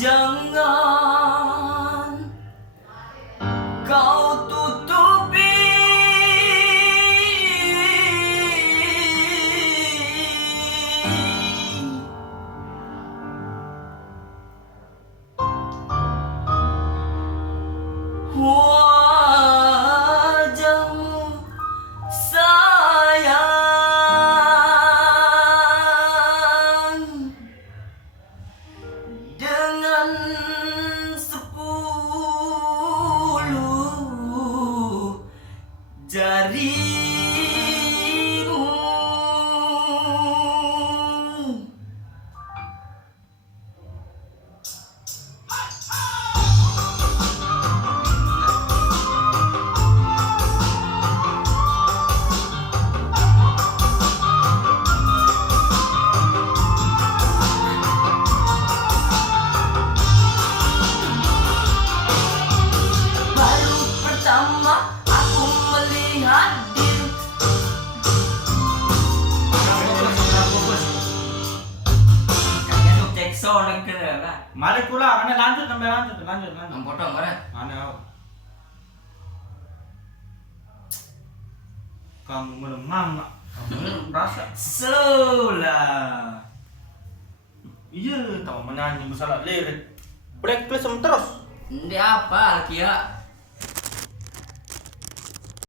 Jangan kau tutupi wajahmu sayang, dengan 10 jarimu. Baru pertama aku melihat diri. Kayaknya tuh cek soal ke lah. Mari pulang, aneh lanjut. Ang potong mana? Aneh apa? Kamu melemang, nak. Kamu rasa. Sola. Iya, tahu menyanyi masalah lirik. Black terus. Ini apa lagi ya?